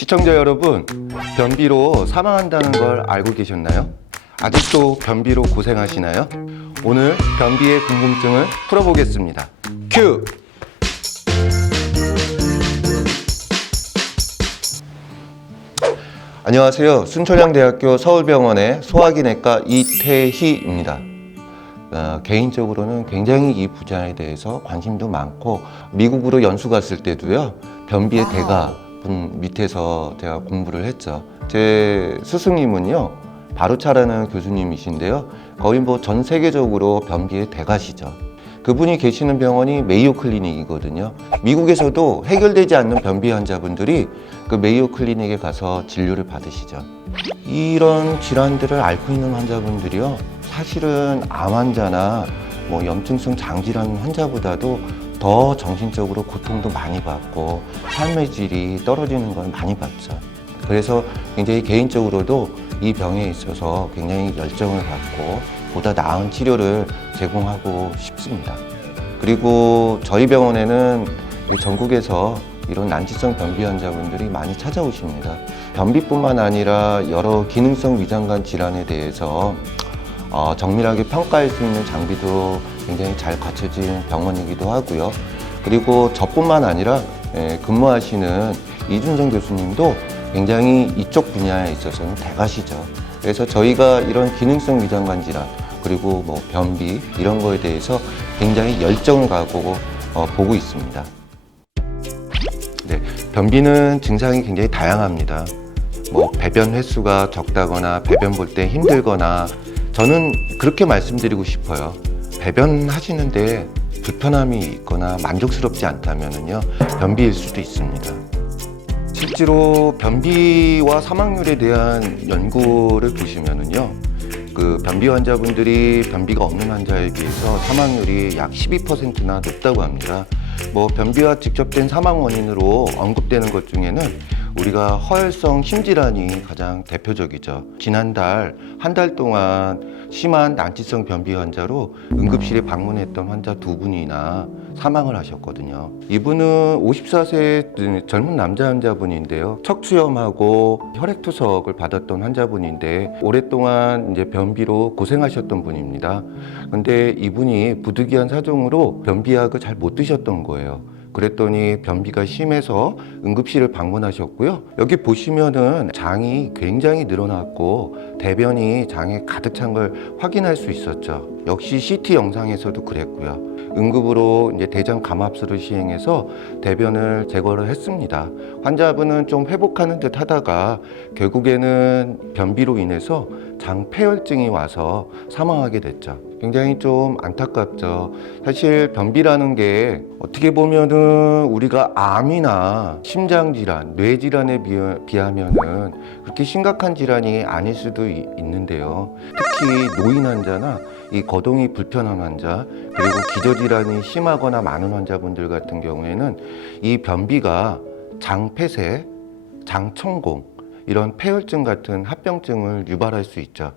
시청자 여러분, 변비로 사망한다는 걸 알고 계셨나요? 아직도 변비로 고생하시나요? 오늘 변비의 궁금증을 풀어보겠습니다. 큐! 안녕하세요. 순천향대학교 서울병원의 소화기내과 이태희입니다. 개인적으로는 굉장히 이 분야에 대해서 관심도 많고 미국으로 연수 갔을 때도요, 변비의 대가 분 밑에서 제가 공부를 했죠. 제 스승님은요, 바루차라는 교수님이신데요, 거의 뭐 전 세계적으로 변비의 대가시죠. 그분이 계시는 병원이 메이오 클리닉이거든요. 미국에서도 해결되지 않는 변비 환자분들이 그 메이오 클리닉에 가서 진료를 받으시죠. 이런 질환들을 앓고 있는 환자분들이요, 사실은 암 환자나 뭐 염증성 장질환 환자보다도 더 정신적으로 고통도 많이 받고 삶의 질이 떨어지는 걸 많이 받죠. 그래서 굉장히 개인적으로도 이 병에 있어서 굉장히 열정을 갖고 보다 나은 치료를 제공하고 싶습니다. 그리고 저희 병원에는 전국에서 이런 난치성 변비 환자분들이 많이 찾아오십니다. 변비뿐만 아니라 여러 기능성 위장관 질환에 대해서 정밀하게 평가할 수 있는 장비도 굉장히 잘 갖춰진 병원이기도 하고요. 그리고 저뿐만 아니라 근무하시는 이준성 교수님도 굉장히 이쪽 분야에 있어서는 대가시죠. 그래서 저희가 이런 기능성 위장관 질환, 그리고 뭐 변비 이런 거에 대해서 굉장히 열정을 갖고 보고 있습니다. 네, 변비는 증상이 굉장히 다양합니다. 뭐 배변 횟수가 적다거나 배변 볼 때 힘들거나, 저는 그렇게 말씀드리고 싶어요. 배변 하시는데 불편함이 있거나 만족스럽지 않다면요, 변비일 수도 있습니다. 실제로 변비와 사망률에 대한 연구를 보시면은요, 그 변비 환자분들이 변비가 없는 환자에 비해서 사망률이 약 12%나 높다고 합니다. 뭐 변비와 직접된 사망 원인으로 언급되는 것 중에는 우리가 허혈성 심질환이 가장 대표적이죠. 지난달 한 달 동안 심한 난치성 변비 환자로 응급실에 방문했던 환자 2분이나 사망을 하셨거든요. 이분은 54세 젊은 남자 환자분인데요, 척추염하고 혈액투석을 받았던 환자분인데 오랫동안 이제 변비로 고생하셨던 분입니다. 근데 이분이 부득이한 사정으로 변비약을 잘 못 드셨던 거예요. 그랬더니 변비가 심해서 응급실을 방문하셨고요. 여기 보시면은 장이 굉장히 늘어났고 대변이 장에 가득 찬 걸 확인할 수 있었죠. 역시 CT 영상에서도 그랬고요. 응급으로 이제 대장 감압술을 시행해서 대변을 제거를 했습니다. 환자분은 좀 회복하는 듯 하다가 결국에는 변비로 인해서 장 폐혈증이 와서 사망하게 됐죠. 굉장히 좀 안타깝죠. 사실 변비라는 게 어떻게 보면은 우리가 암이나 심장질환, 뇌질환에 비하면은 그렇게 심각한 질환이 아닐 수도 있는데요. 특히 노인 환자나 이 거동이 불편한 환자, 그리고 기저질환이 심하거나 많은 환자분들 같은 경우에는 이 변비가 장 폐쇄, 장 천공, 이런 폐혈증 같은 합병증을 유발할 수 있죠.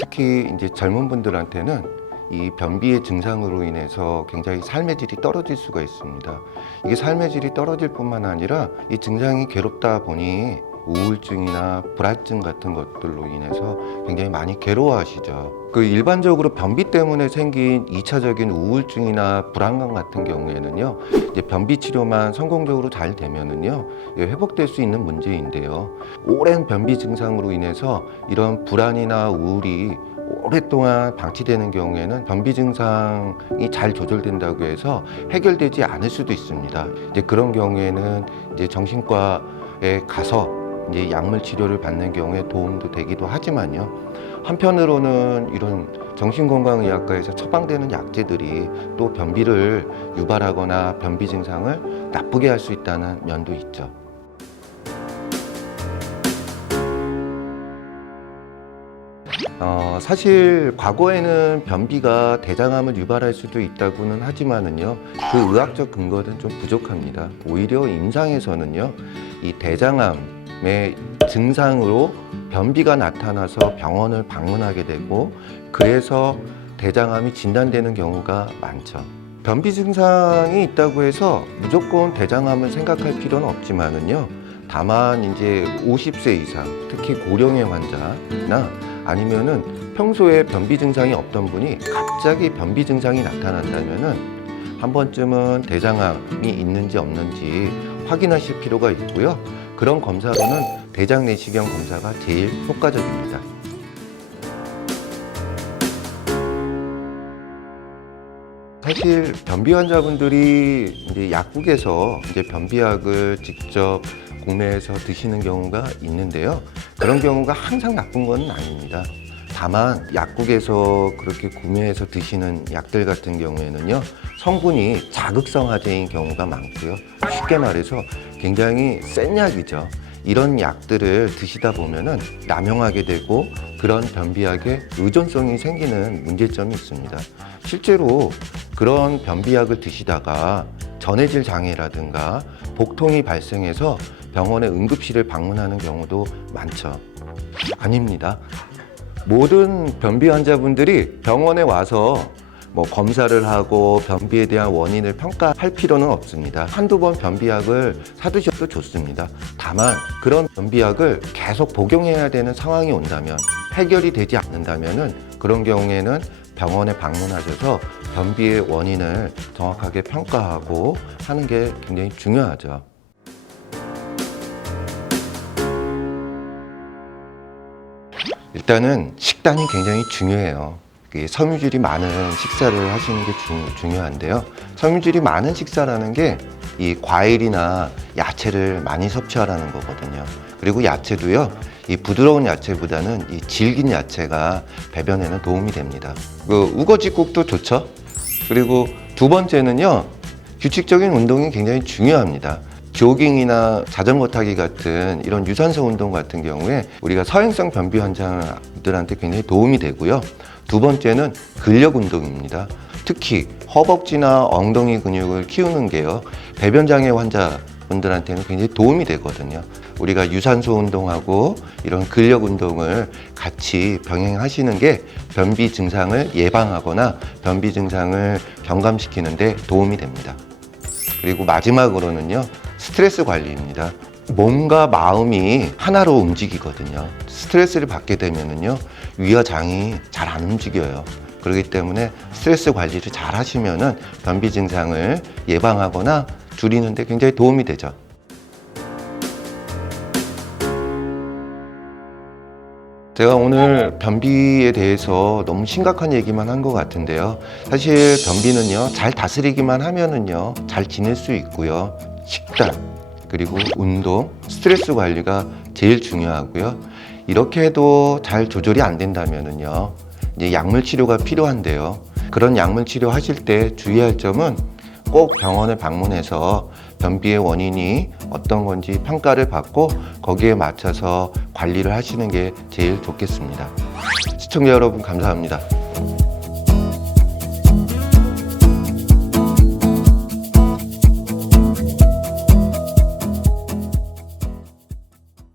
특히 이제 젊은 분들한테는 이 변비의 증상으로 인해서 굉장히 삶의 질이 떨어질 수가 있습니다. 이게 삶의 질이 떨어질 뿐만 아니라 이 증상이 괴롭다 보니 우울증이나 불안증 같은 것들로 인해서 굉장히 많이 괴로워하시죠. 그 일반적으로 변비 때문에 생긴 2차적인 우울증이나 불안감 같은 경우에는요, 이제 변비 치료만 성공적으로 잘 되면은요, 회복될 수 있는 문제인데요. 오랜 변비 증상으로 인해서 이런 불안이나 우울이 오랫동안 방치되는 경우에는 변비 증상이 잘 조절된다고 해서 해결되지 않을 수도 있습니다. 이제 그런 경우에는 이제 정신과에 가서 이제 약물 치료를 받는 경우에 도움도 되기도 하지만요. 한편으로는 이런 정신건강의학과에서 처방되는 약제들이 또 변비를 유발하거나 변비 증상을 나쁘게 할 수 있다는 면도 있죠. 사실 과거에는 변비가 대장암을 유발할 수도 있다고는 하지만은요, 그 의학적 근거는 좀 부족합니다. 오히려 임상에서는요, 이 대장암의 증상으로 변비가 나타나서 병원을 방문하게 되고, 그래서 대장암이 진단되는 경우가 많죠. 변비 증상이 있다고 해서 무조건 대장암을 생각할 필요는 없지만은요. 다만 이제 50세 이상, 특히 고령의 환자나 아니면은 평소에 변비 증상이 없던 분이 갑자기 변비 증상이 나타난다면은 한 번쯤은 대장암이 있는지 없는지 확인하실 필요가 있고요. 그런 검사로는 대장 내시경 검사가 제일 효과적입니다. 사실 변비 환자분들이 이제 약국에서 이제 변비약을 직접 구매해서 드시는 경우가 있는데요. 그런 경우가 항상 나쁜 건 아닙니다. 다만 약국에서 그렇게 구매해서 드시는 약들 같은 경우에는요, 성분이 자극성 화제인 경우가 많고요. 쉽게 말해서 굉장히 센 약이죠. 이런 약들을 드시다 보면은 남용하게 되고 그런 변비약에 의존성이 생기는 문제점이 있습니다. 실제로 그런 변비약을 드시다가 전해질 장애라든가 복통이 발생해서 병원의 응급실을 방문하는 경우도 많죠. 아닙니다. 모든 변비 환자분들이 병원에 와서 검사를 하고 변비에 대한 원인을 평가할 필요는 없습니다. 한두 번 변비약을 사드셔도 좋습니다. 다만 그런 변비약을 계속 복용해야 되는 상황이 온다면, 해결이 되지 않는다면 그런 경우에는 병원에 방문하셔서 변비의 원인을 정확하게 평가하고 하는 게 굉장히 중요하죠. 일단은 식단이 굉장히 중요해요. 섬유질이 많은 식사를 하시는 게 중요한데요. 섬유질이 많은 식사라는 게 이 과일이나 야채를 많이 섭취하라는 거거든요. 그리고 야채도요, 이 부드러운 야채보다는 이 질긴 야채가 배변에는 도움이 됩니다. 우거지국도 좋죠. 그리고 두 번째는요, 규칙적인 운동이 굉장히 중요합니다. 조깅이나 자전거 타기 같은 이런 유산소 운동 같은 경우에 우리가 서행성 변비 환자들한테 굉장히 도움이 되고요. 두 번째는 근력 운동입니다. 특히 허벅지나 엉덩이 근육을 키우는 게요, 배변 장애 환자분들한테는 굉장히 도움이 되거든요. 우리가 유산소 운동하고 이런 근력 운동을 같이 병행하시는 게 변비 증상을 예방하거나 변비 증상을 경감시키는 데 도움이 됩니다. 그리고 마지막으로는요, 스트레스 관리입니다. 몸과 마음이 하나로 움직이거든요. 스트레스를 받게 되면은요, 위와 장이 잘 안 움직여요. 그렇기 때문에 스트레스 관리를 잘 하시면은 변비 증상을 예방하거나 줄이는 데 굉장히 도움이 되죠. 제가 오늘 변비에 대해서 너무 심각한 얘기만 한 것 같은데요. 사실 변비는요, 잘 다스리기만 하면은요, 잘 지낼 수 있고요. 식단, 그리고 운동, 스트레스 관리가 제일 중요하고요. 이렇게 해도 잘 조절이 안 된다면은요, 이제 약물 치료가 필요한데요. 그런 약물 치료 하실 때 주의할 점은 꼭 병원을 방문해서 변비의 원인이 어떤 건지 평가를 받고 거기에 맞춰서 관리를 하시는 게 제일 좋겠습니다. 시청자 여러분, 감사합니다.